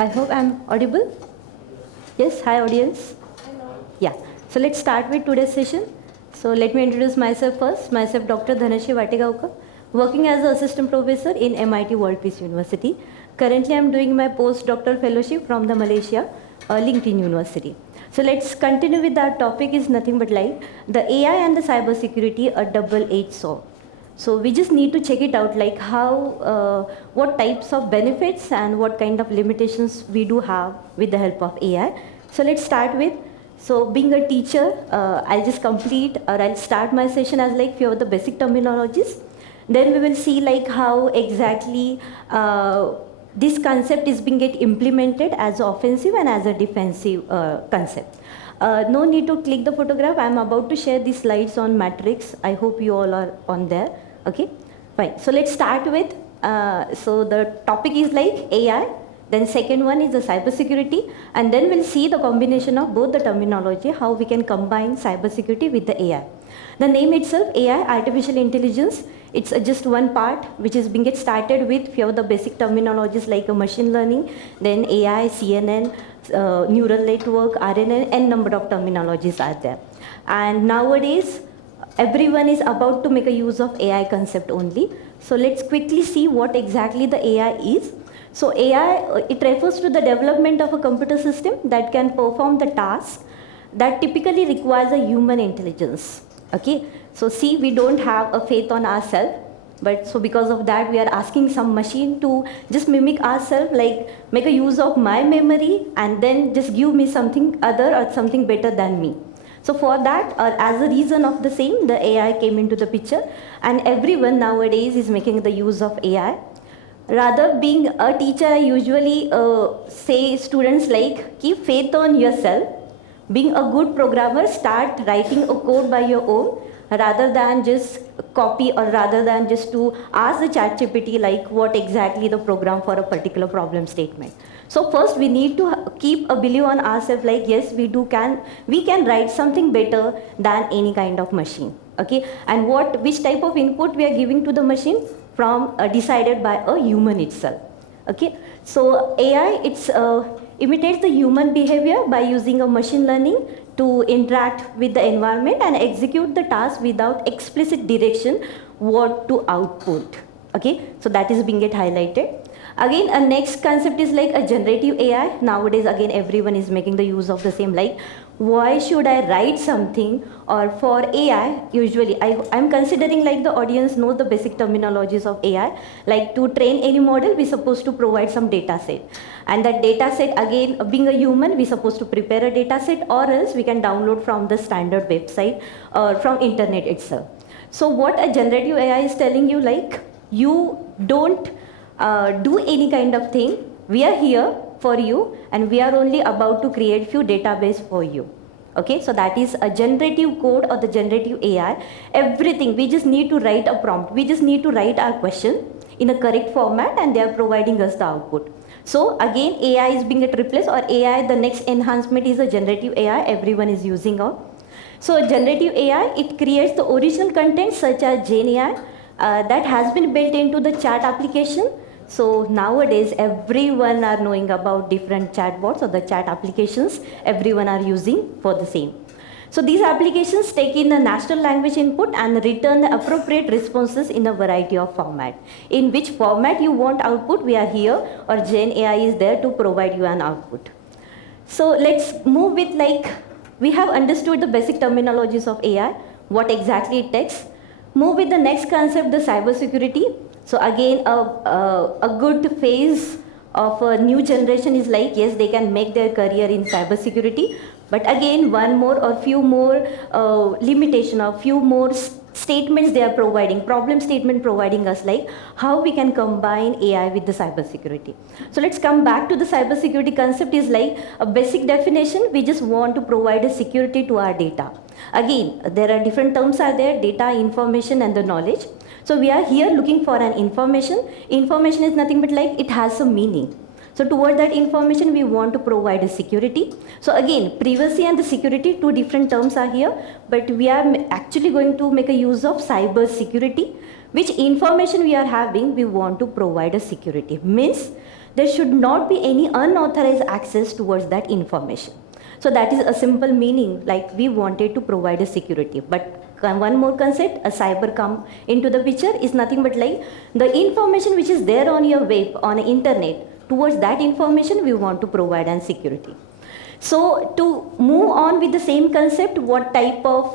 I hope I'm audible. Yes, hi audience. Yeah, so let's start with today's session. So let me introduce myself first. Myself Dr. Dhanashri Vategaonkar, working as an assistant professor in MIT World Peace University. Currently I'm doing my postdoctoral fellowship from the Malaysia LinkedIn University. So let's continue with our topic is nothing but like the AI and the cyber security, a double-edged sword. So we just need to check it out, like how, what types of benefits and what kind of limitations we do have with the help of AI. So let's start with, so being a teacher, I'll just complete or I'll start my session as like few of the basic terminologies. Then we will see like how exactly this concept is being get implemented as offensive and as a defensive concept. No need to click the photograph. I'm about to share these slides on Matrix. I hope you all are on there. Okay, fine. So let's start with, so the topic is like AI. Then second one is the cybersecurity. And then we'll see the combination of both the terminology, how we can combine cybersecurity with the AI. The name itself, AI, artificial intelligence, it's just one part which is being get started with few of the basic terminologies like machine learning, then AI, CNN, neural network, RNN, and number of terminologies are there. And nowadays, everyone is about to make a use of AI concept only. So let's quickly see what exactly the AI is. So AI, it refers to the development of a computer system that can perform the task that typically requires a human intelligence. Okay, so see, we don't have a faith on ourselves, but so because of that we are asking some machine to just mimic ourselves, like make a use of my memory and then just give me something other or something better than me. So for that, as a reason of the same, the AI came into the picture, and everyone nowadays is making the use of AI. Rather, being a teacher, I usually say students like, keep faith on yourself. Being a good programmer, start writing a code by your own, rather than just copy or rather than just to ask the ChatGPT like what exactly the program for a particular problem statement. So first we need to keep a belief on ourselves, like yes, we can write something better than any kind of machine. Okay, and which type of input we are giving to the machine from decided by a human itself. Okay, so AI, it's imitates the human behavior by using a machine learning to interact with the environment and execute the task without explicit direction what to output. Okay, so that is being get highlighted. Again, a next concept is like a generative AI. Nowadays, again, everyone is making the use of the same, like why should I write something, or for AI, usually I'm considering like the audience knows the basic terminologies of AI, like to train any model, we're supposed to provide some data set. And that data set, again, being a human, we're supposed to prepare a data set, or else we can download from the standard website or from internet itself. So what a generative AI is telling you, like you don't do any kind of thing. We are here for you, and we are only about to create few database for you. Okay, so that is a generative code or the generative AI. Everything, we just need to write a prompt. We just need to write our question in a correct format, and they are providing us the output. So again, AI is being replaced, or AI, the next enhancement is a generative AI. Everyone is using of. So generative AI, it creates the original content such as Gen AI that has been built into the chat application. So nowadays, everyone are knowing about different chatbots or the chat applications everyone are using for the same. So these applications take in the natural language input and return the appropriate responses in a variety of format. In which format you want output, we are here, or Gen AI is there to provide you an output. So let's move with, like, we have understood the basic terminologies of AI, what exactly it takes. Move with the next concept, the cybersecurity. So again, a good phase of a new generation is like, yes, they can make their career in cybersecurity. But again, one more or few more limitation or few more statements they are providing, problem statement providing us, like how we can combine AI with the cybersecurity. So let's come back to the cybersecurity concept is like a basic definition. We just want to provide a security to our data. Again, there are different terms are there, data, information, and the knowledge. So we are here looking for an information. Information is nothing but like it has some meaning. So toward that information, we want to provide a security. So again, privacy and the security, two different terms are here, but we are actually going to make a use of cyber security. Which information we are having, we want to provide a security. Means there should not be any unauthorized access towards that information. So that is a simple meaning, like we wanted to provide a security. But one more concept, a cyber come into the picture, is nothing but like the information which is there on your web, on the internet, towards that information we want to provide an security. So to move on with the same concept, what type of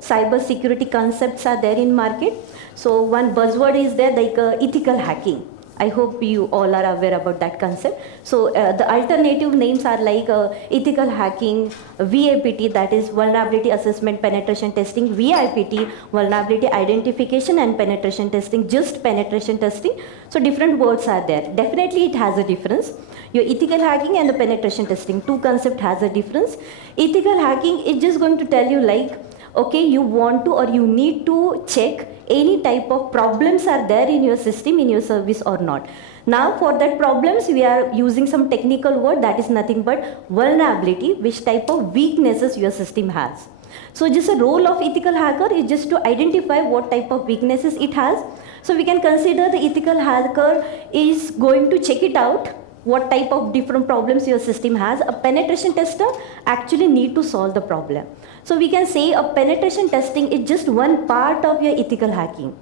cyber security concepts are there in market? So one buzzword is there, like ethical hacking. I hope you all are aware about that concept. So the alternative names are like ethical hacking, VAPT, that is vulnerability assessment penetration testing, VIPT, vulnerability identification and penetration testing, just penetration testing. So different words are there. Definitely it has a difference. Your ethical hacking and the penetration testing, two concept has a difference. Ethical hacking is just going to tell you like, okay, you want to or you need to check any type of problems are there in your system, in your service or not. Now for that problems we are using some technical word, that is nothing but vulnerability, which type of weaknesses your system has. So just a role of ethical hacker is just to identify what type of weaknesses it has. So we can consider the ethical hacker is going to check it out, what type of different problems your system has. A penetration tester actually need to solve the problem. So we can say a penetration testing is just one part of your ethical hacking.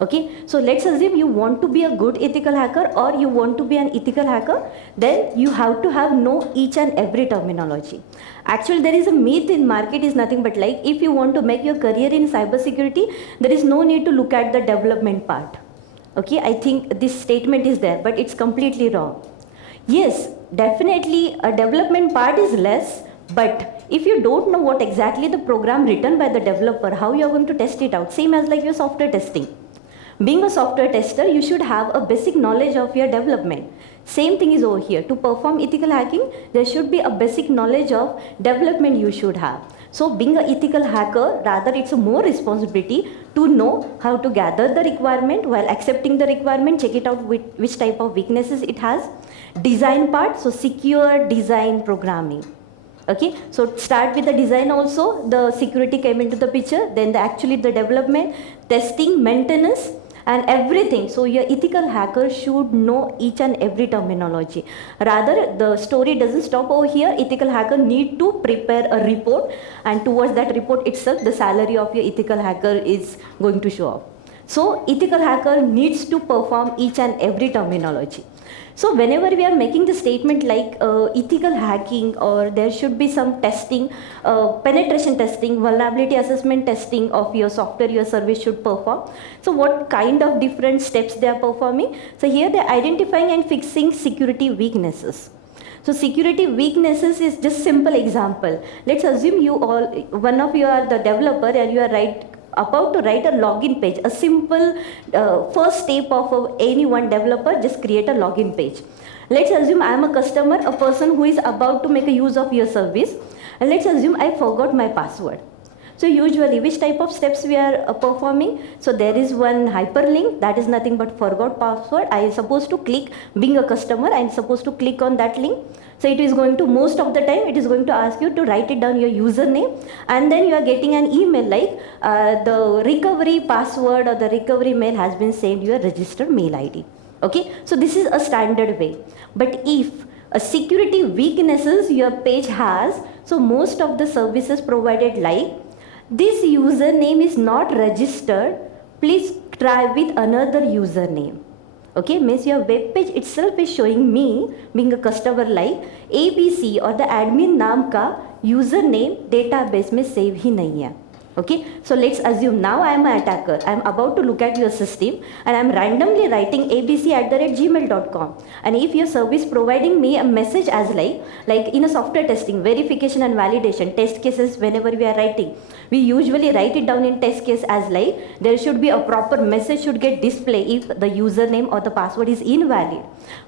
Okay, so let's assume you want to be a good ethical hacker or you want to be an ethical hacker, then you have to have know each and every terminology. Actually there is a myth in market is nothing but like if you want to make your career in cybersecurity, there is no need to look at the development part. Okay, I think this statement is there, but it's completely wrong. Yes, definitely a development part is less, but if you don't know what exactly the program written by the developer, how you are going to test it out, same as like your software testing. Being a software tester, you should have a basic knowledge of your development. Same thing is over here. To perform ethical hacking, there should be a basic knowledge of development you should have. So being an ethical hacker, rather it's a more responsibility to know how to gather the requirement, while accepting the requirement, check it out with which type of weaknesses it has. Design part, so secure design programming. Okay, so start with the design also, the security came into the picture, then actually the development, testing, maintenance and everything. So your ethical hacker should know each and every terminology. Rather, the story doesn't stop over here. Ethical hacker need to prepare a report, and towards that report itself, the salary of your ethical hacker is going to show up. So ethical hacker needs to perform each and every terminology. So whenever we are making the statement like ethical hacking, or there should be some testing, penetration testing, vulnerability assessment testing of your software, your service should perform. So what kind of different steps they are performing? So here they are identifying and fixing security weaknesses. So security weaknesses is just simple example. Let's assume you all, one of you are the developer and you are about to write a login page, a simple first step of any one developer, just create a login page. Let's assume I am a customer, a person who is about to make a use of your service, and let's assume I forgot my password. So usually which type of steps we are performing? So there is one hyperlink, that is nothing but forgot password. I am supposed to click, being a customer, I am supposed to click on that link. So it is going to, most of the time, it is going to ask you to write it down your username, and then you are getting an email like the recovery password or the recovery mail has been sent your registered mail ID. Okay, so this is a standard way. But if a security weaknesses your page has, so most of the services provided like this username is not registered, please try with another username. Okay, means your web page itself is showing me, being a customer, like ABC or the admin नाम का username database में save ही नहीं है. Okay, so let's assume now I am an attacker. I am about to look at your system and I am randomly writing abc@gmail.com. And if your service providing me a message as like in a software testing, verification and validation, test cases, whenever we are writing, we usually write it down in test case as like there should be a proper message should get display if the username or the password is invalid.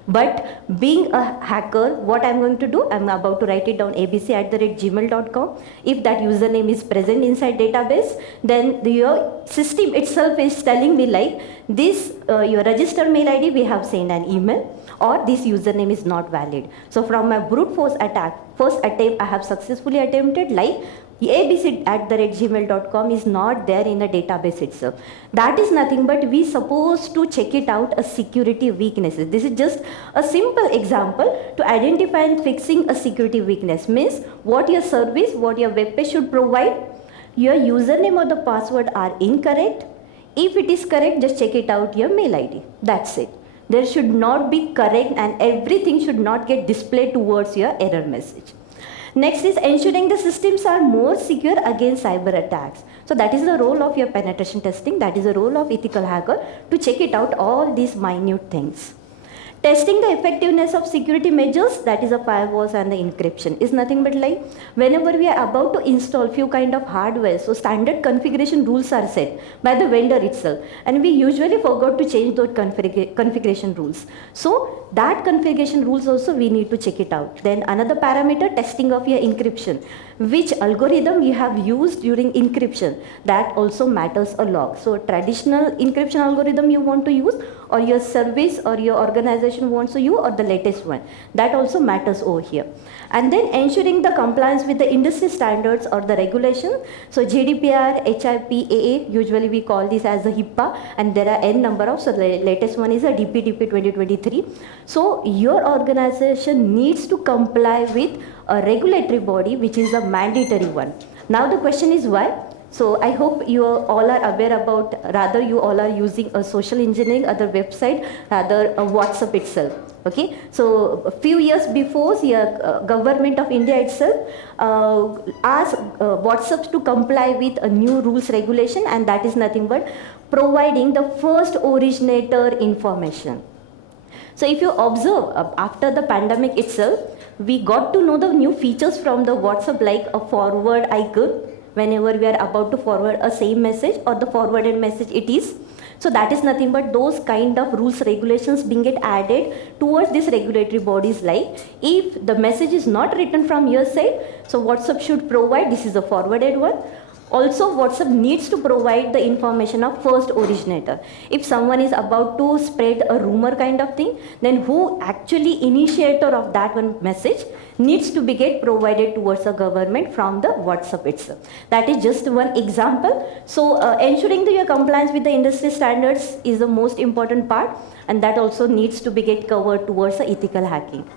But being a hacker, what I am going to do, I am about to write it down abc@gmail.com. If that username is present inside database, database, then your system itself is telling me like this your registered mail ID we have sent an email, or this username is not valid. So from my brute force attack, first attempt I have successfully attempted like abc@gmail.com is not there in the database itself. That is nothing but we supposed to check it out a security weaknesses. This is just a simple example to identify and fixing a security weakness. Means what your service, what your web page should provide, your username or the password are incorrect. If it is correct, just check it out your mail ID. That's it. There should not be correct and everything should not get displayed towards your error message. Next is ensuring the systems are more secure against cyber attacks. So that is the role of your penetration testing. That is the role of ethical hacker, to check it out all these minute things. Testing the effectiveness of security measures, that is a firewalls and the encryption, is nothing but like whenever we are about to install few kind of hardware, so standard configuration rules are set by the vendor itself, and we usually forgot to change those configuration rules. So that configuration rules also we need to check it out. Then another parameter, testing of your encryption, which algorithm you have used during encryption, that also matters a lot. So traditional encryption algorithm you want to use, or your service or your organization wants to use, or the latest one, that also matters over here. And then ensuring the compliance with the industry standards or the regulation. So GDPR, HIPAA, usually we call this as the HIPAA, and there are n number of, so the latest one is a DPDP 2023. So your organization needs to comply with a regulatory body which is a mandatory one. Now the question is why? So I hope you all are aware about, rather you all are using a social engineering, other website, rather a WhatsApp itself. Okay, so a few years before, the government of India itself asked WhatsApp to comply with a new rules regulation, and that is nothing but providing the first originator information. So if you observe after the pandemic itself, we got to know the new features from the WhatsApp, like a forward icon whenever we are about to forward a same message, or the forwarded message it is. So that is nothing but those kind of rules regulations being get added towards this regulatory bodies, like if the message is not written from your side, so WhatsApp should provide, this is a forwarded one. Also WhatsApp needs to provide the information of first originator. If someone is about to spread a rumor kind of thing, then who actually initiator of that one message needs to be get provided towards the government from the WhatsApp itself. That is just one example. So ensuring that your compliance with the industry standards is the most important part, and that also needs to be get covered towards the ethical hacking.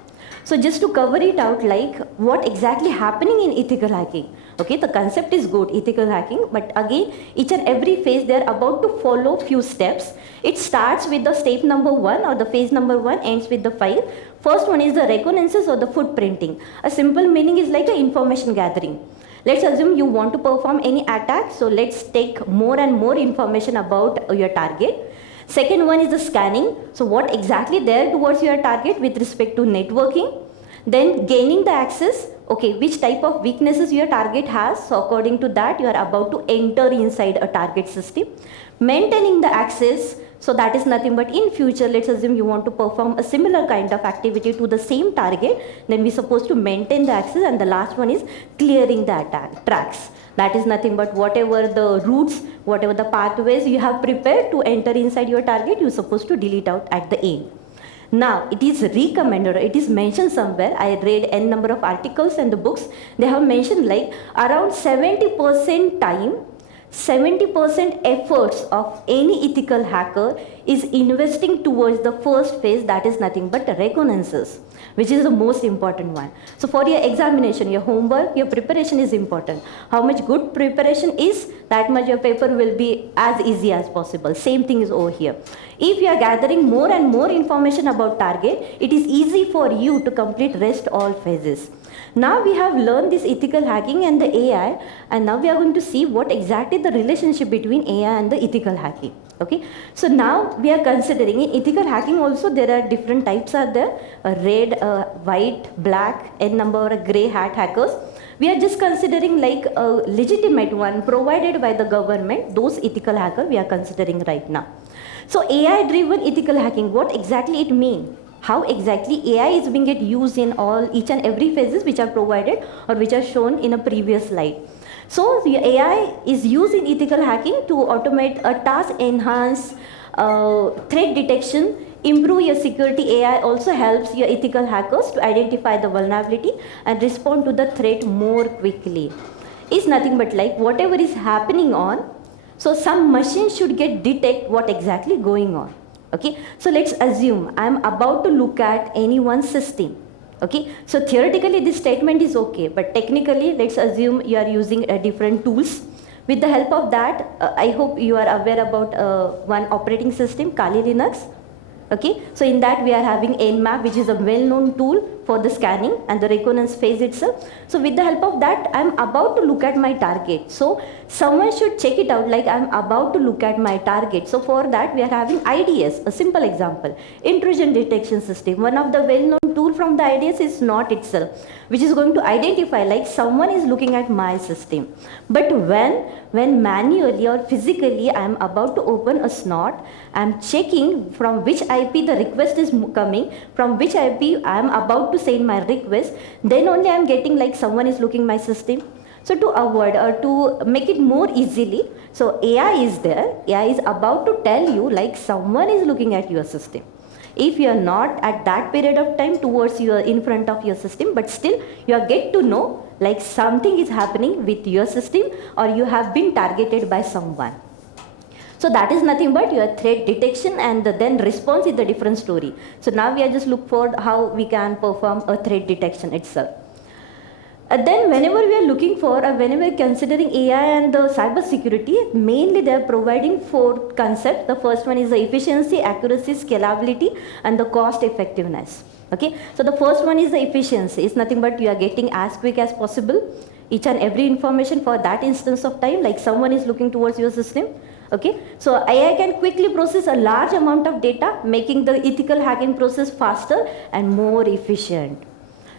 So just to cover it out, like what exactly happening in ethical hacking. Okay, the concept is good, ethical hacking, but again, each and every phase they are about to follow few steps. It starts with the step number 1, or the phase number 1 ends with the 5. First one is the reconnaissance or the footprinting. A simple meaning is like an information gathering. Let's assume you want to perform any attack, so let's take more and more information about your target. Second one is the scanning. So what exactly there towards your target with respect to networking. Then gaining the access. Okay, which type of weaknesses your target has. So according to that, you are about to enter inside a target system. Maintaining the access. So that is nothing but in future, let's assume you want to perform a similar kind of activity to the same target. Then we're supposed to maintain the access. And the last one is clearing the attack tracks. That is nothing but whatever the routes, whatever the pathways you have prepared to enter inside your target, you're supposed to delete out at the end. Now, it is recommended, it is mentioned somewhere, I read n number of articles and the books, they have mentioned like around 70% time, 70% efforts of any ethical hacker is investing towards the first phase, that is nothing but reconnaissance, which is the most important one. So for your examination, your homework, your preparation is important. How much good preparation is, that much your paper will be as easy as possible. Same thing is over here. If you are gathering more and more information about target, it is easy for you to complete rest all phases. Now we have learned this ethical hacking and the AI, and now we are going to see what exactly the relationship between AI and the ethical hacking. Okay, so now we are considering in ethical hacking also there are different types are there, red, white, black, n number of gray hat hackers. We are just considering like a legitimate one provided by the government, those ethical hacker we are considering right now. So AI driven ethical hacking, what exactly it mean? How exactly AI is being used in each and every phases which are provided or which are shown in a previous slide. So the AI is used in ethical hacking to automate a task, enhance threat detection, improve your security. AI also helps your ethical hackers to identify the vulnerability and respond to the threat more quickly. It's nothing but like whatever is happening on, so some machine should detect what exactly going on. Okay, so let's assume I'm about to look at anyone's system. Okay, so theoretically this statement is okay, but technically let's assume you are using different tools. With the help of that, I hope you are aware about one operating system, Kali Linux. Okay, so in that we are having Nmap, which is a well-known tool for the scanning and the reconnaissance phase itself. So with the help of that, I'm about to look at my target. So someone should check it out, like I'm about to look at my target. So for that we are having IDS, a simple example, intrusion detection system. One of the well-known tool from the IDS is Snort itself, which is going to identify like someone is looking at my system. But when manually or physically I'm about to open a Snort, I'm checking from which IP the request is coming, from which IP I'm about to send my request, then only I'm getting like someone is looking my system. So to avoid or to make it more easily, so AI is there, AI is about to tell you like someone is looking at your system. If you are not at that period of time towards your in front of your system, but still you are get to know like something is happening with your system or you have been targeted by someone. So that is nothing but your threat detection, and then response is the different story. So now we are just look for how we can perform a threat detection itself. Then whenever we are looking for or whenever we are considering AI and the cyber security, mainly they are providing 4 concepts. The first one is the efficiency, accuracy, scalability, and the cost effectiveness. Okay, so the first one is the efficiency. It's nothing but you are getting as quick as possible each and every information for that instance of time, like someone is looking towards your system. Okay, so AI can quickly process a large amount of data, making the ethical hacking process faster and more efficient.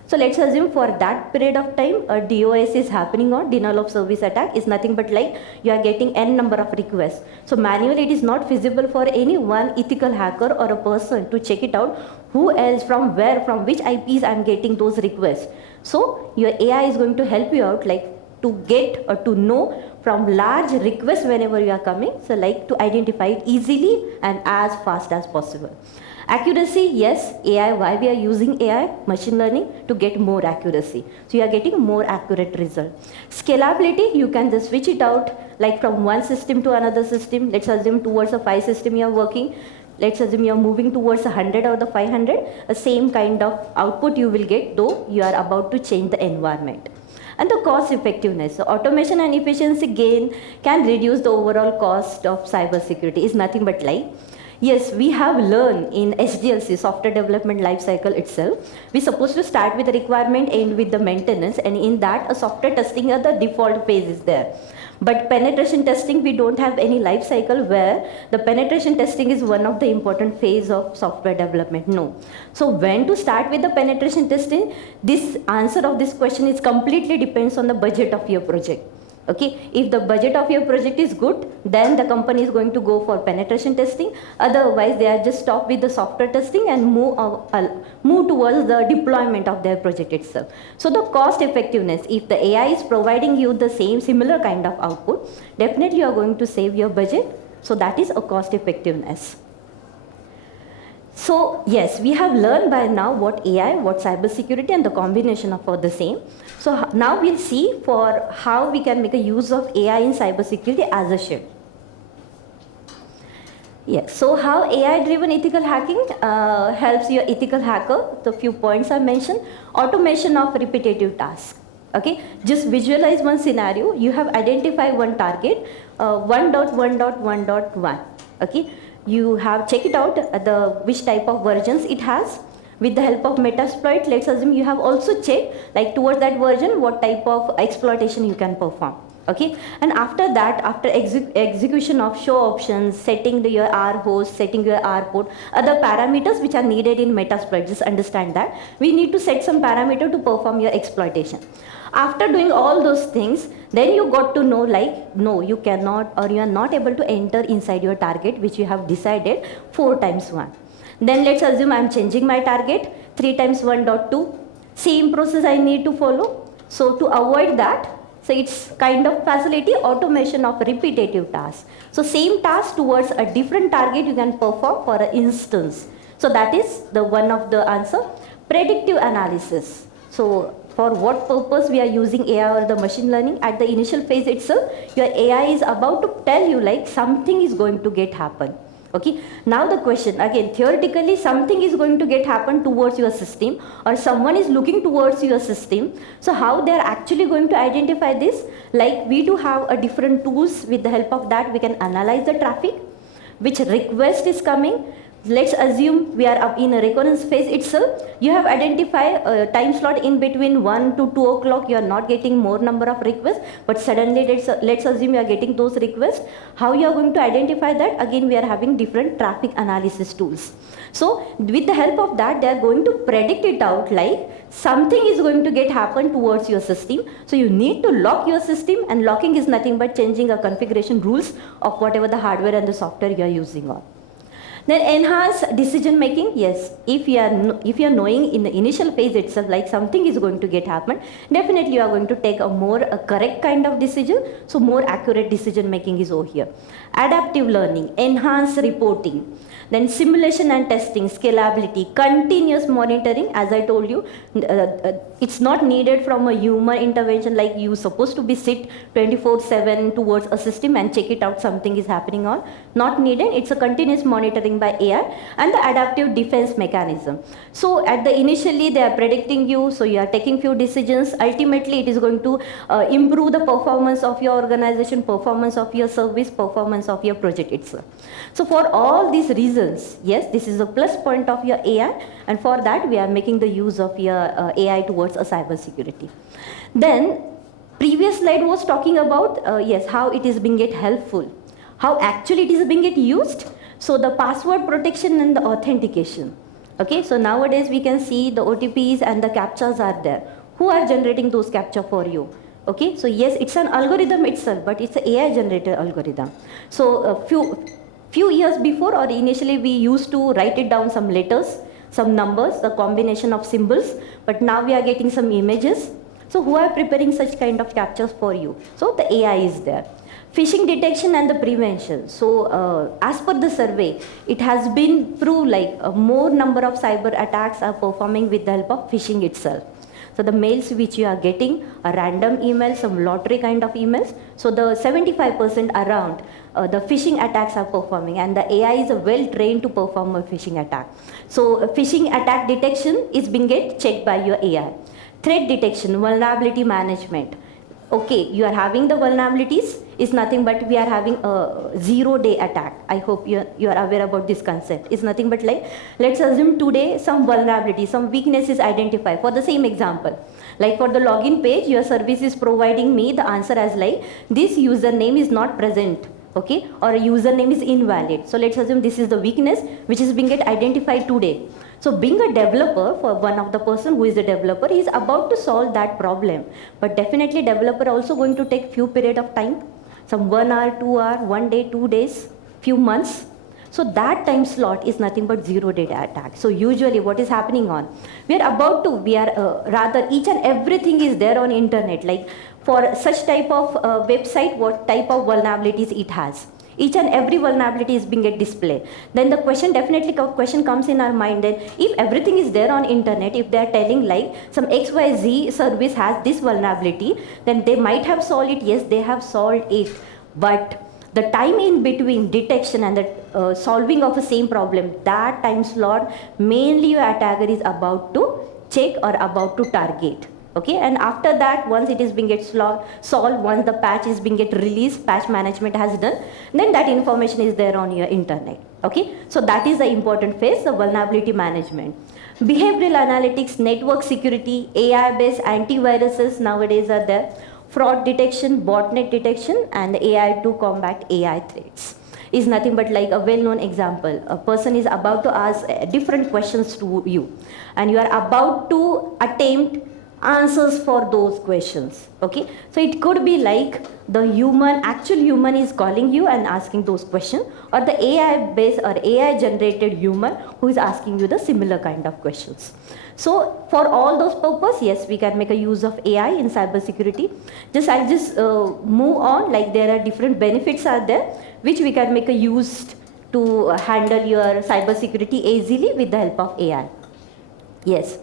So let's assume for that period of time a DOS is happening on denial of service attack is nothing but like you are getting n number of requests. So manually it is not feasible for any one ethical hacker or a person to check it out who else, from where, from which IPs I am getting those requests. So your AI is going to help you out like to get or to know from large requests whenever you are coming, so like to identify it easily and as fast as possible. Accuracy, yes, AI, why we are using AI, machine learning, to get more accuracy. So you are getting more accurate result. Scalability, you can just switch it out like from one system to another system. Let's assume towards a 5 system you are working. Let's assume you are moving towards 100 or the 500, the same kind of output you will get though you are about to change the environment. And the cost effectiveness. So automation and efficiency gain can reduce the overall cost of cybersecurity. Is nothing but like, yes, we have learned in SDLC, software development lifecycle itself. We're supposed to start with the requirement, end with the maintenance, and in that a software testing are the default phase is there. But penetration testing, we don't have any life cycle where the penetration testing is one of the important phase of software development. No. So when to start with the penetration testing, this answer of this question is completely depends on the budget of your project. Okay, if the budget of your project is good, then the company is going to go for penetration testing. Otherwise, they are just stop with the software testing and move towards the deployment of their project itself. So the cost effectiveness, if the AI is providing you the similar kind of output, definitely you are going to save your budget. So that is a cost effectiveness. So yes, we have learned by now what AI, what cybersecurity, and the combination of all the same. So now we'll see for how we can make a use of AI in cybersecurity as a shield. Yes, so how AI-driven ethical hacking helps your ethical hacker, the few points I mentioned, automation of repetitive tasks. Okay, just visualize one scenario. You have identified one target, 1.1.1.1. Okay, you have checked it out which type of versions it has. With the help of Metasploit, let's assume you have also checked like towards that version what type of exploitation you can perform. Okay, and after that, after execution of show options, setting your R host, setting your R port, other parameters which are needed in Metasploit, just understand that we need to set some parameter to perform your exploitation. After doing all those things, then you got to know like, no, you cannot or you are not able to enter inside your target which you have decided 4 times 1. Then let's assume I'm changing my target 3 times 1.2. Same process I need to follow. So to avoid that, So it's kind of facility automation of repetitive tasks. So same task towards a different target you can perform for an instance. So that is the one of the answer. Predictive analysis. So for what purpose we are using AI or the machine learning? At the initial phase itself, your AI is about to tell you like something is going to get happen. Okay, now the question again, theoretically something is going to get happen towards your system or someone is looking towards your system. So how they are actually going to identify this? Like we do have a different tools. With the help of that we can analyze the traffic, which request is coming. Let's assume we are up in a recurrence phase itself. You have identified a time slot in between 1 to 2 o'clock. You are not getting more number of requests, but suddenly let's assume you are getting those requests. How you are going to identify that? Again, we are having different traffic analysis tools. So with the help of that, they are going to predict it out like something is going to get happen towards your system. So you need to lock your system, and locking is nothing but changing a configuration rules of whatever the hardware and the software you are using on. Then enhance decision making. Yes, if you are knowing in the initial phase itself like something is going to get happen, definitely you are going to take a correct kind of decision. So more accurate decision making is over here. Adaptive learning, enhance reporting. Then simulation and testing, scalability, continuous monitoring. As I told you, it's not needed from a human intervention like you supposed to be sit 24/7 towards a system and check it out something is happening on. Not needed. It's a continuous monitoring by AI. And the adaptive defense mechanism. So at the initially they are predicting you, so you are taking few decisions. Ultimately it is going to improve the performance of your organization, performance of your service, performance of your project itself. So for all these reasons, yes, this is a plus point of your AI, and for that we are making the use of your AI towards a cyber security. Then previous slide was talking about yes, how it is being get helpful, how actually it is being get used. So the password protection and the authentication. Okay, so nowadays we can see the OTPs and the captchas are there. Who are generating those captcha for you? Okay, so yes, it's an algorithm itself, but it's an AI generated algorithm. So a few years before, or initially we used to write it down some letters, some numbers, the combination of symbols, but now we are getting some images. So who are preparing such kind of captchas for you? So the AI is there. Phishing detection and the prevention. So as per the survey, it has been proved like more number of cyber attacks are performing with the help of phishing itself. So the mails which you are getting, a random email, some lottery kind of emails. So the 75% around the phishing attacks are performing, and the AI is well trained to perform a phishing attack. So phishing attack detection is being get checked by your AI. Threat detection, vulnerability management. Okay, you are having the vulnerabilities, is nothing but we are having a 0-day attack. I hope you are aware about this concept. It's nothing but like, let's assume today some vulnerability, some weakness is identified. For the same example, like for the login page, your service is providing me the answer as like, this username is not present. Okay, or a username is invalid. So let's assume this is the weakness which is being get identified today. So being a developer, for one of the person who is a developer, he is about to solve that problem. But definitely developer also going to take few period of time, some 1 hour, 2 hour, 1 day, 2 days, few months. So that time slot is nothing but 0-day attack. So usually what is happening on, we are rather each and everything is there on internet. Like for such type of website, what type of vulnerabilities it has. Each and every vulnerability is being get displayed. Then the question comes in our mind that if everything is there on internet, if they are telling like some XYZ service has this vulnerability, then they might have solved it. Yes, they have solved it, but the time in between detection and the solving of the same problem, that time slot mainly your attacker is about to check or about to target. Okay, and after that, once it is being get solved, once the patch is being get released, patch management has done, then that information is there on your internet. Okay, so that is the important phase, the vulnerability management. Behavioral analytics, network security, AI-based antiviruses nowadays are there. Fraud detection, botnet detection, and AI to combat AI threats is nothing but like a well-known example. A person is about to ask different questions to you, and you are about to attempt answers for those questions. Okay, so it could be like the actual human is calling you and asking those questions, or the AI based or AI generated human who is asking you the similar kind of questions. So for all those purposes, yes, we can make a use of AI in cybersecurity. I'll just move on, like there are different benefits are there which we can make a use to handle your cybersecurity easily with the help of AI. Yes.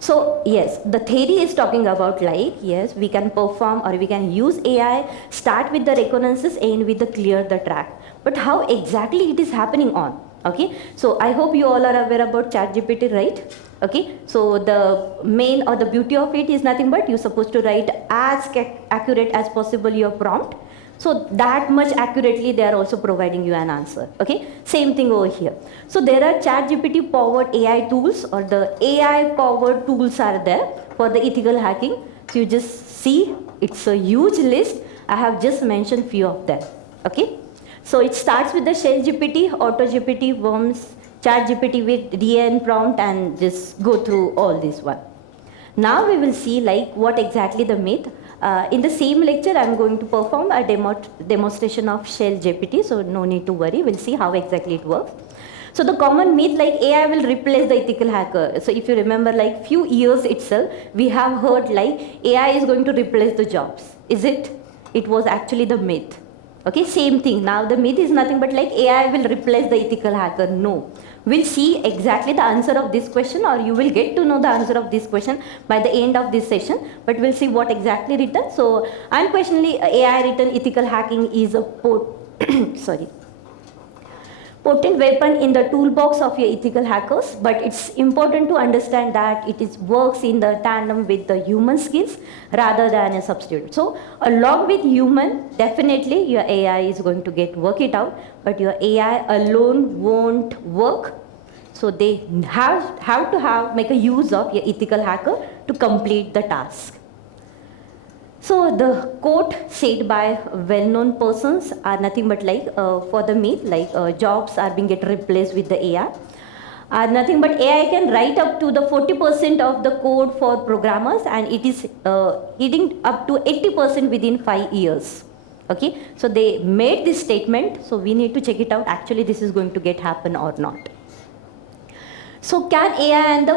So yes, the theory is talking about like, yes, we can perform or we can use AI, start with the reconnaissance, end with the clear the track. But how exactly it is happening on? Okay, so I hope you all are aware about ChatGPT, right? Okay, so the main or the beauty of it is nothing but you're supposed to write as accurate as possible your prompt. So that much accurately they are also providing you an answer. Okay, same thing over here. So there are ChatGPT powered AI tools, or the AI powered tools are there for the ethical hacking. So you just see, it's a huge list. I have just mentioned few of them. Okay, so it starts with the Shell GPT, Auto GPT, Worms, ChatGPT with DN prompt, and just go through all this one. Now we will see like what exactly the myth. In the same lecture, I am going to perform a demonstration of Shell GPT, so no need to worry, we'll see how exactly it works. So the common myth like AI will replace the ethical hacker. So if you remember like few years itself, we have heard like AI is going to replace the jobs. Is it? It was actually the myth. Okay, same thing. Now the myth is nothing but like AI will replace the ethical hacker. No. We'll see exactly the answer of this question, or you will get to know the answer of this question by the end of this session, but we'll see what exactly written. So unquestionably AI written ethical hacking is a potent weapon in the toolbox of your ethical hackers, but it's important to understand that it works in the tandem with the human skills rather than a substitute. So along with human, definitely your AI is going to work it out, but your AI alone won't work. So they have to make a use of your ethical hacker to complete the task. So the quote said by well-known persons are nothing but like for the myth, like jobs are being replaced with the AI. Nothing but AI can write up to the 40% of the code for programmers, and it is hitting up to 80% within 5 years. Okay, so they made this statement, so we need to check it out. Actually, this is going to happen or not. So can AI and the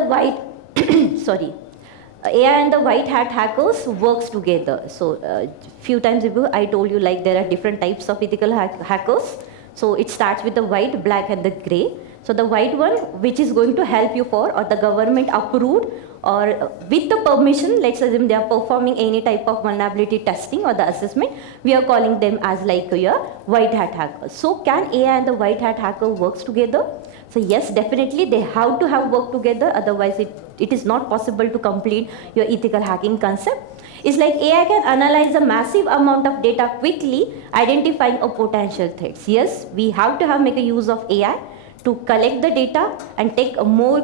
AI and the white hat hackers works together? So few times ago I told you like there are different types of ethical hackers. So it starts with the white, black and the gray. So the white one, which is going to help you for, or the government approved, or with the permission, let's assume they are performing any type of vulnerability testing or the assessment, we are calling them as like your white hat hackers. So can AI and the white hat hacker works together? So yes, definitely they have to work together, otherwise it is not possible to complete your ethical hacking concept. It's like AI can analyze a massive amount of data quickly, identifying a potential threats. Yes, we have to make a use of AI to collect the data and take a more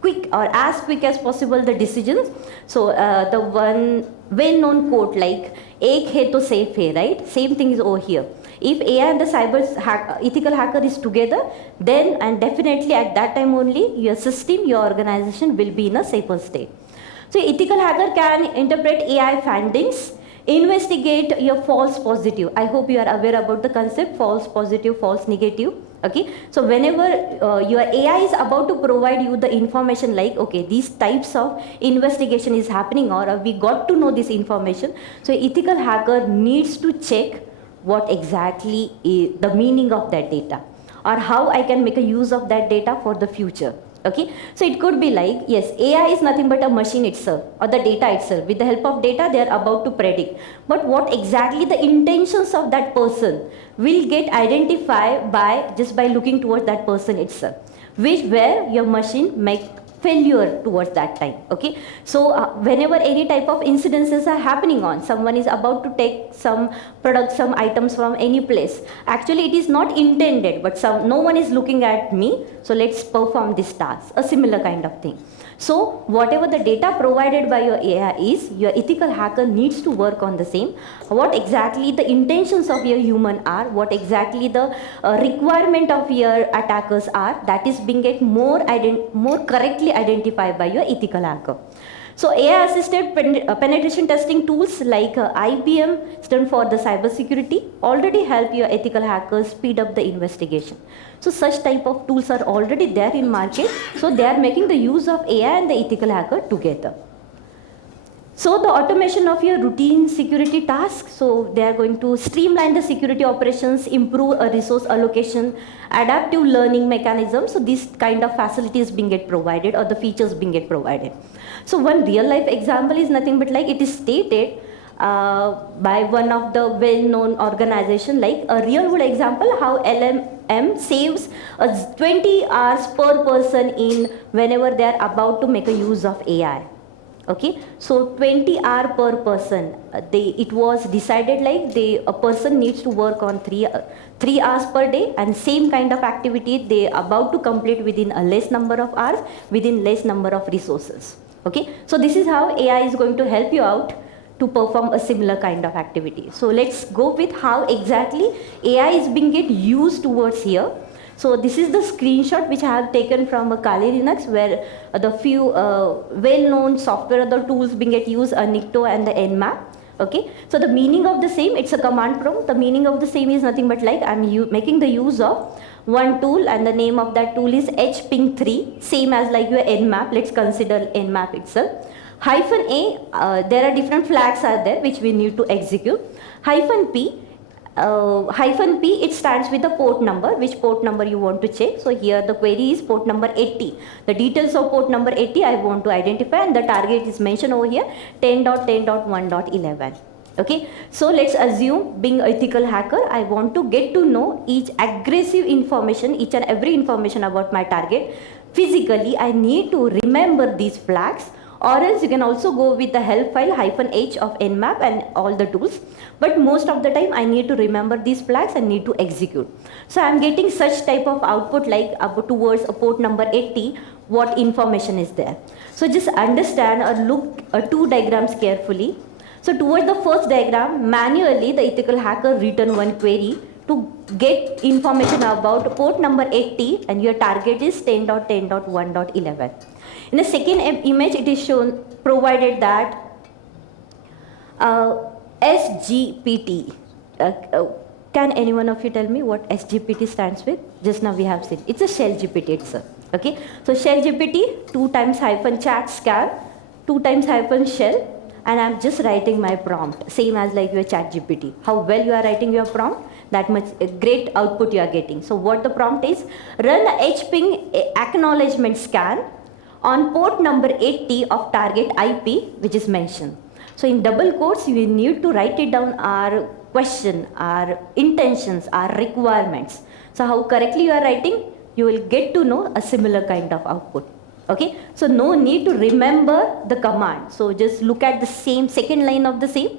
quick or as quick as possible the decisions. So the one well-known quote like "Ek hai to safe hai," right? Same thing is over here. If AI and the ethical hacker is together, then and definitely at that time only your system, your organization will be in a safer state. So ethical hacker can interpret AI findings, investigate your false positive. I hope you are aware about the concept false positive, false negative. Okay, so whenever your AI is about to provide you the information like, okay, these types of investigation is happening, or we got to know this information. So ethical hacker needs to check what exactly is the meaning of that data, or how I can make a use of that data for the future. Okay, so it could be like, yes, AI is nothing but a machine itself, or the data itself. With the help of data, they are about to predict. But what exactly the intentions of that person will get identified just by looking towards that person itself, where your machine make failure towards that time. Okay, so whenever any type of incidences are happening on, someone is about to take some products, some items from any place. Actually, it is not intended, but no one is looking at me, so let's perform this task, a similar kind of thing. So whatever the data provided by your AI is, your ethical hacker needs to work on the same. What exactly the intentions of your human are, what exactly the requirement of your attackers are, that is being more correctly identified by your ethical hacker. So AI-assisted penetration testing tools like IBM, stand for the cybersecurity, already help your ethical hackers speed up the investigation. So such type of tools are already there in market. So they are making the use of AI and the ethical hacker together. So the automation of your routine security tasks, so they are going to streamline the security operations, improve a resource allocation, adaptive learning mechanism. So this kind of facilities being get provided or the features being get provided. So one real life example is nothing but like it is stated by one of the well-known organization, like a real world example how LMM saves 20 hours per person in whenever they are about to make a use of AI. Okay, so 20 hour per person. It was decided like a person needs to work on 3 hours per day, and same kind of activity they about to complete within a less number of hours, within less number of resources. Okay, so this is how AI is going to help you out to perform a similar kind of activity. So let's go with how exactly AI is being get used towards here. So this is the screenshot which I have taken from a Kali Linux, where the few well-known software or the tools being get used, Nikto and the Nmap. Okay, so the meaning of the same, it's a command prompt. The meaning of the same is nothing but like I'm making the use of one tool, and the name of that tool is HPing3, same as like your Nmap. Let's consider Nmap itself. -A, there are different flags are there which we need to execute. -P, -P, it stands with the port number, which port number you want to check. So here the query is port number 80. The details of port number 80 I want to identify, and the target is mentioned over here 10.10.1.11. Okay, so let's assume being ethical hacker, I want to get to know each aggressive information, each and every information about my target. Physically, I need to remember these flags, or else you can also go with the help file -h of Nmap and all the tools. But most of the time I need to remember these flags and need to execute. So I am getting such type of output like towards a port number 80, what information is there. So just understand or look two diagrams carefully. So towards the first diagram, manually the ethical hacker written one query to get information about port number 80, and your target is 10.10.1.11. In the second image, it is shown provided that SGPT. Can any one of you tell me what SGPT stands with? Just now we have seen. It's a shell GPT itself. Okay. So shell GPT 2 times -chat scan 2 times -shell, and I'm just writing my prompt, same as like your chat GPT. How well you are writing your prompt, that much great output you are getting. So what the prompt is, run a HPing acknowledgement scan on port number 80 of target IP, which is mentioned. So in double quotes, you need to write it down our question, our intentions, our requirements. So how correctly you are writing, you will get to know a similar kind of output. Okay, so no need to remember the command. So just look at the same second line of the same.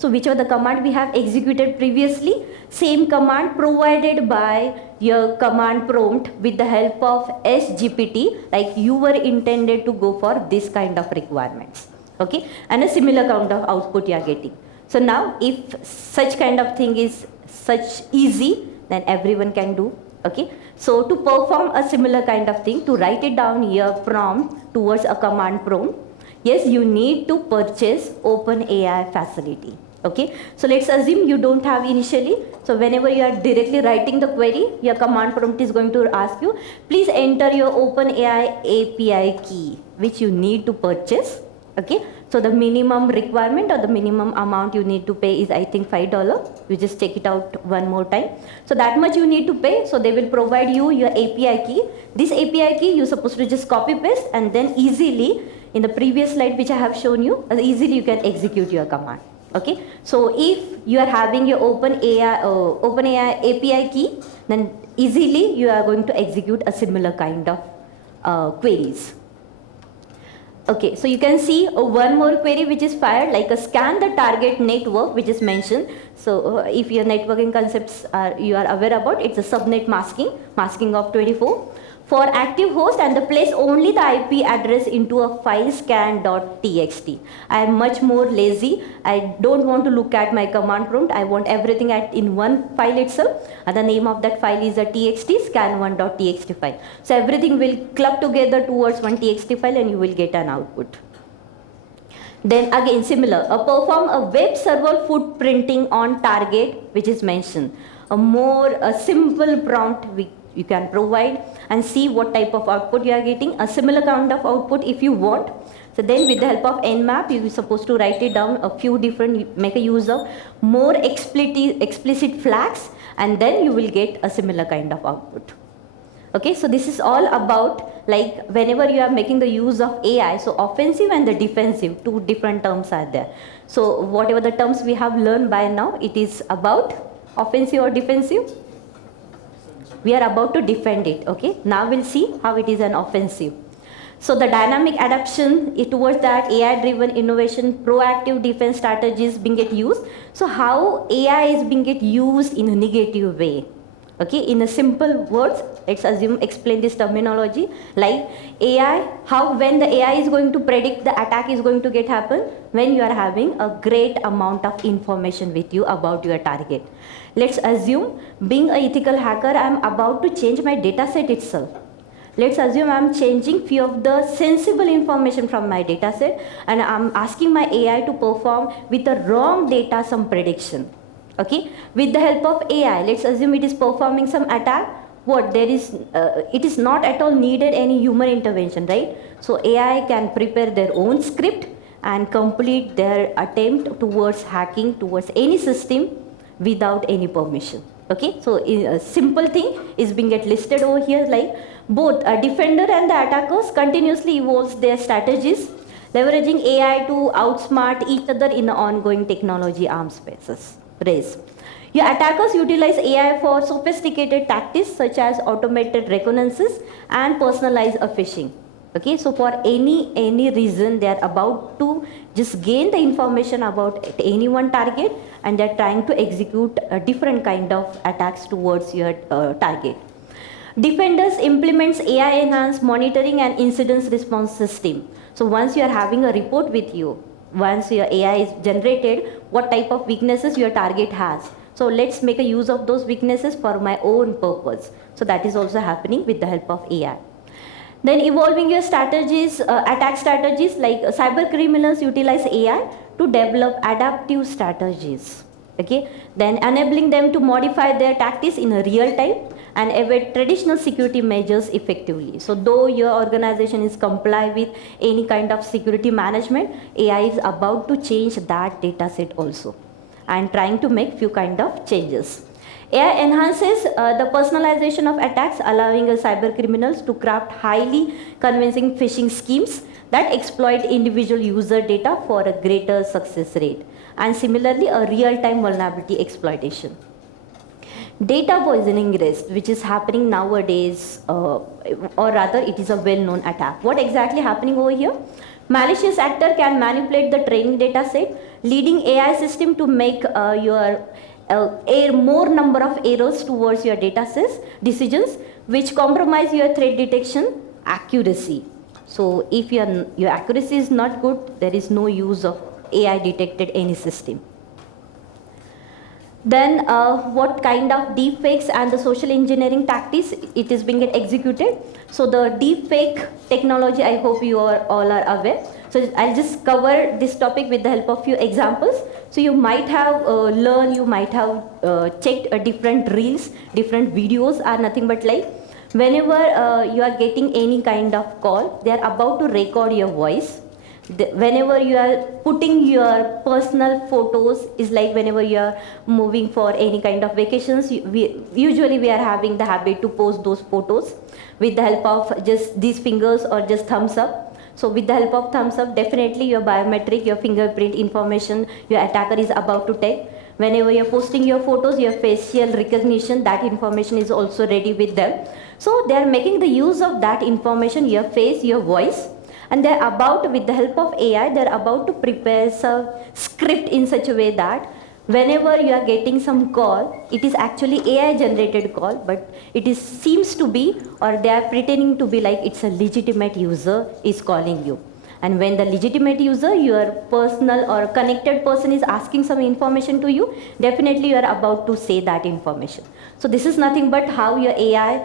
So which of the command we have executed previously, same command provided by your command prompt with the help of SGPT, like you were intended to go for this kind of requirements. Okay, and a similar kind of output you are getting. So now if such kind of thing is such easy, then everyone can do. Okay, so to perform a similar kind of thing, to write it down your prompt towards a command prompt, yes, you need to purchase OpenAI facility. Okay, so let's assume you don't have initially. So whenever you are directly writing the query, your command prompt is going to ask you, please enter your OpenAI API key, which you need to purchase. Okay, so the minimum requirement or the minimum amount you need to pay is I think $5. You just check it out one more time. So that much you need to pay. So they will provide you your API key. This API key you're supposed to just copy paste, and then easily in the previous slide which I have shown you, easily you can execute your command. Okay, so if you are having your OpenAI API key, then easily you are going to execute a similar kind of queries. Okay, so you can see one more query which is fired, like a scan the target network, which is mentioned. So if your networking concepts you are aware about, it's a subnet masking of 24 for active host, and the place only the IP address into a file scan.txt. I am much more lazy. I don't want to look at my command prompt. I want everything in one file itself, and the name of that file is a txt scan1.txt file. So everything will club together towards one txt file, and you will get an output. Then again similar, perform a web server footprinting on target which is mentioned. A simple prompt you can provide and see what type of output you are getting, a similar kind of output if you want. So then with the help of Nmap, you are supposed to write it down a few different, make a use of more explicit flags, and then you will get a similar kind of output. Okay, so this is all about like whenever you are making the use of AI, so offensive and the defensive, two different terms are there. So whatever the terms we have learned by now, it is about offensive or defensive? We are about to defend it, okay? Now we'll see how it is an offensive. So the dynamic adaptation towards that AI-driven innovation, proactive defense strategies being get used. So how AI is being get used in a negative way? Okay, in a simple words, let's explain this terminology like AI, how when the AI is going to predict the attack is going to get happen when you are having a great amount of information with you about your target. Let's assume being an ethical hacker, I am about to change my data set itself. Let's assume I am changing few of the sensible information from my data set and I am asking my AI to perform with the wrong data some prediction. Okay, with the help of AI, let's assume it is performing some attack. What there is, it is not at all needed any human intervention, right? So AI can prepare their own script and complete their attempt towards hacking towards any system without any permission. Okay, so a simple thing is being get listed over here, like both a defender and the attackers continuously evolves their strategies, leveraging AI to outsmart each other in the ongoing technology arms race. Your attackers utilize AI for sophisticated tactics such as automated reconnaissance and personalized phishing. Okay, so for any reason they are about to just gain the information about any one target and they are trying to execute a different kind of attacks towards your target. Defenders implements AI enhanced monitoring and incident response system. So once you are having a report with you, once your AI is generated, what type of weaknesses your target has. So let's make a use of those weaknesses for my own purpose. So that is also happening with the help of AI. Then evolving your strategies, attack strategies, like cyber criminals utilize AI to develop adaptive strategies. Okay, then enabling them to modify their tactics in a real time and evade traditional security measures effectively. So though your organization is comply with any kind of security management, AI is about to change that data set also and trying to make few kind of changes. AI enhances the personalization of attacks, allowing cyber criminals to craft highly convincing phishing schemes that exploit individual user data for a greater success rate, and similarly a real-time vulnerability exploitation. Data poisoning risk, which is happening nowadays, or rather it is a well-known attack. What exactly happening over here? Malicious actor can manipulate the training data set, leading AI system to make more number of errors towards your data sets decisions, which compromise your threat detection accuracy. So if your accuracy is not good, there is no use of AI detected any system. Then what kind of deepfakes and the social engineering tactics it is being executed. So the deepfake technology, I hope you all are aware. So I'll just cover this topic with the help of few examples. So you might have learned, you might have checked different reels, different videos are nothing but like whenever you are getting any kind of call, they are about to record your voice. Whenever you are putting your personal photos, is like whenever you are moving for any kind of vacations, usually we are having the habit to post those photos with the help of just these fingers or just thumbs up. So with the help of thumbs up, definitely your biometric, your fingerprint information, your attacker is about to take. Whenever you're posting your photos, your facial recognition, that information is also ready with them. So they are making the use of that information, your face, your voice, and they're about, with the help of AI, they're about to prepare some script in such a way that whenever you are getting some call, it is actually AI generated call, but it seems to be, or they are pretending to be like it's a legitimate user is calling you. And when the legitimate user, your personal or connected person is asking some information to you, definitely you are about to say that information. So this is nothing but how your AI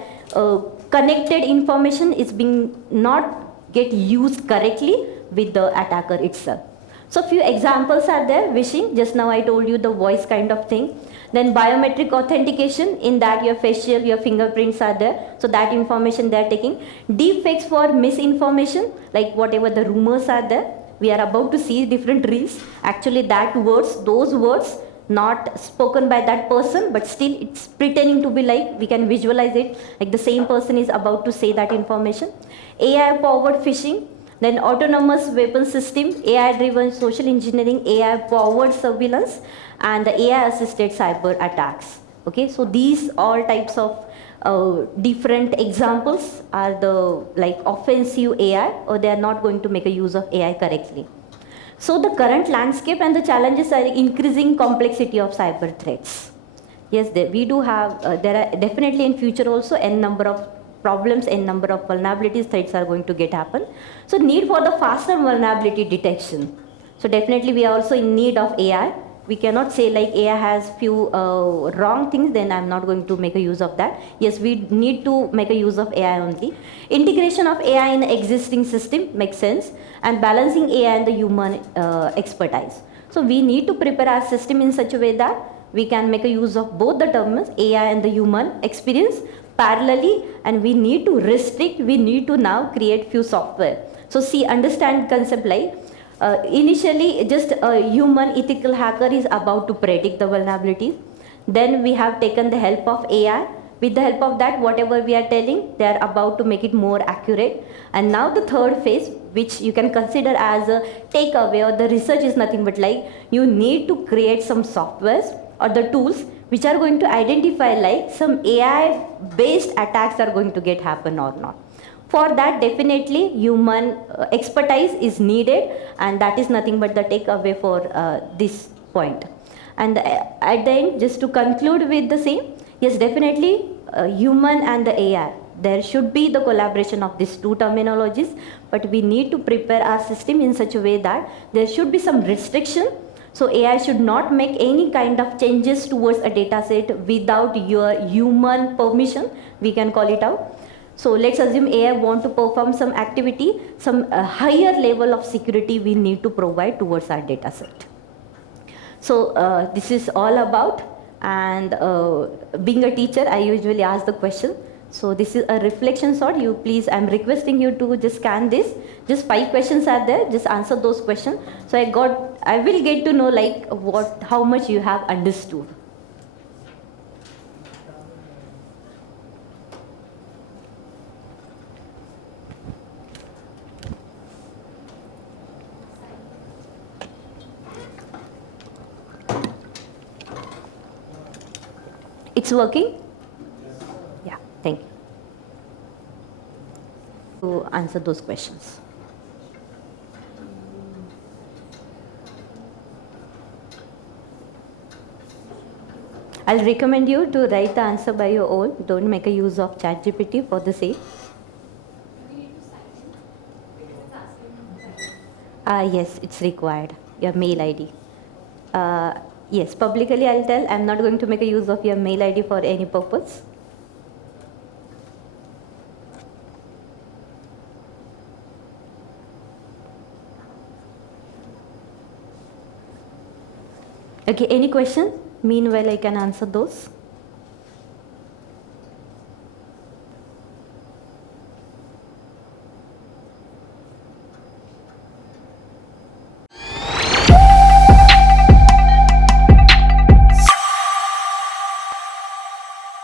connected information is being not get used correctly with the attacker itself. So few examples are there. Phishing, just now I told you the voice kind of thing. Then biometric authentication, in that your facial, your fingerprints are there. So that information they are taking. Deepfakes for misinformation, like whatever the rumors are there. We are about to see different reels. Actually that words, those words not spoken by that person, but still it's pretending to be like, we can visualize it, like the same person is about to say that information. AI powered phishing, then autonomous weapon system, AI driven social engineering, AI powered surveillance, and the AI assisted cyber attacks. Okay, so these all types of different examples are the like offensive AI, or they are not going to make a use of AI correctly. So the current landscape and the challenges are increasing complexity of cyber threats. Yes, we do have, there are definitely in future also n number of problems, n number of vulnerabilities, threats are going to get happen. So need for the faster vulnerability detection. So definitely we are also in need of AI. We cannot say like AI has few wrong things, then I'm not going to make a use of that. Yes, we need to make a use of AI only. Integration of AI in existing system makes sense, and balancing AI and the human expertise. So we need to prepare our system in such a way that we can make a use of both the terms, AI and the human experience parallelly, and we need to restrict, we need to now create few software. So see, understand concept like, initially just a human ethical hacker is about to predict the vulnerabilities. Then we have taken the help of AI. With the help of that, whatever we are telling, they are about to make it more accurate. And now the third phase, which you can consider as a takeaway, or the research, is nothing but like, you need to create some softwares or the tools which are going to identify like some AI based attacks are going to get happen or not. For that, definitely human expertise is needed, and that is nothing but the takeaway for this point. And at the end, just to conclude with the same, yes, definitely human and the AI, there should be the collaboration of these two terminologies, but we need to prepare our system in such a way that there should be some restriction. So AI should not make any kind of changes towards a data set without your human permission, we can call it out. So let's assume AI want to perform some activity, some higher level of security we need to provide towards our data set. So this is all about, and being a teacher, I usually ask the question. So this is a reflection sort. You please, I'm requesting you to just scan this. Just 5 questions are there. Just answer those questions. So I will get to know like how much you have understood. It's working? Yeah, thank you. To answer those questions. I'll recommend you to write the answer by your own. Don't make a use of ChatGPT for the same. Yes, it's required. Your mail ID. Yes, publicly I'll tell, I'm not going to make a use of your mail ID for any purpose. Okay, any question? Meanwhile, I can answer those.